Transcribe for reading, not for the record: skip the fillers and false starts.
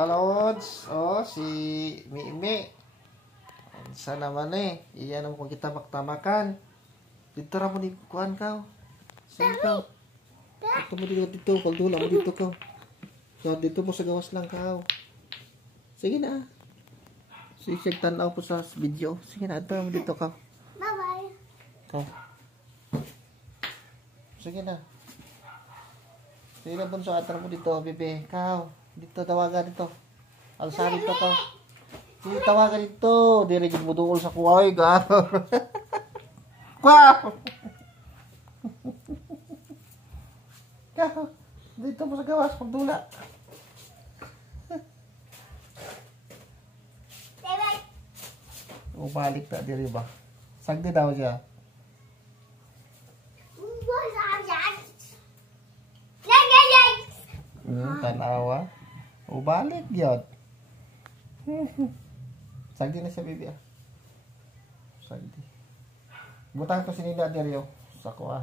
kalods. Oh, si Mimi. Sa naman eh. Iyan ang kung kita maktamakan. Dito ra mo ni kuan ka. Sige ka. Ito mo dito. Pagdula mo dito ka. So, dito mo sa gawas lang ka. Sige na. Sige, tanaw po sa video. Sige na, ito mo dito ka. Bye-bye. Ka. Sige na. Sige na, bunso. Atara mo dito, bebe. Ka. Dito, tawagan dito. Alsa dito ka. Sige, tawagan dito. Dirigid mo doon sa kuway, ka. Wow! Ka. Dito mo sa gawas, pagdula. O balik na diri ba? Sagdi daw siya. Tanawa. O balik gyud. Sagdi na siya bibi. Sagdi. Butang ko sinila diri sa ko